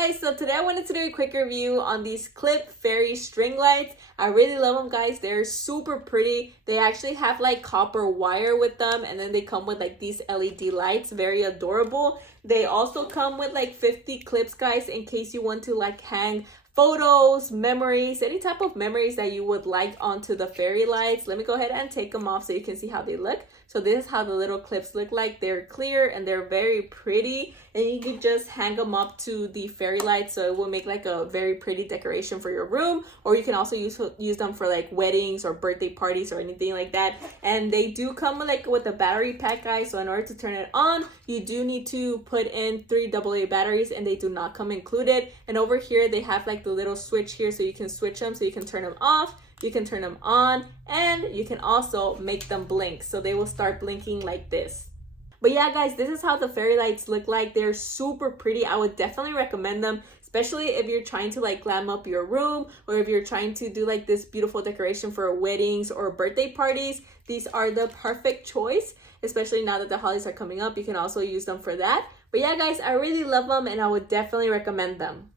guys, so today I wanted to do a quick review on these clip fairy string lights. I really love them, guys. They're super pretty. They actually have like copper wire with them, and then they come with like these LED lights, very adorable. They also come with like 50 clips, guys, in case you want to like hang photos, memories, any type of memories that you would like onto the fairy lights. Let me go ahead and take them off so you can see how they look. So this is how the little clips look like. They're clear and they're very pretty, and you can just hang them up to the fairy lights, so it will make like a very pretty decoration for your room. Or you can also use them for like weddings or birthday parties or anything like that. And they do come like with a battery pack, guys, so in order to turn it on, you do need to put in 3 AA batteries, and they do not come included. And over here they have like the little switch here, so you can switch them, so you can turn them off, you can turn them on, and you can also make them blink, so they will start blinking like this. But yeah, guys, this is how the fairy lights look like. They're super pretty. I would definitely recommend them, especially if you're trying to like glam up your room, or if you're trying to do like this beautiful decoration for weddings or birthday parties. These are the perfect choice, especially now that the holidays are coming up. You can also use them for that. But yeah, guys, I really love them, and I would definitely recommend them.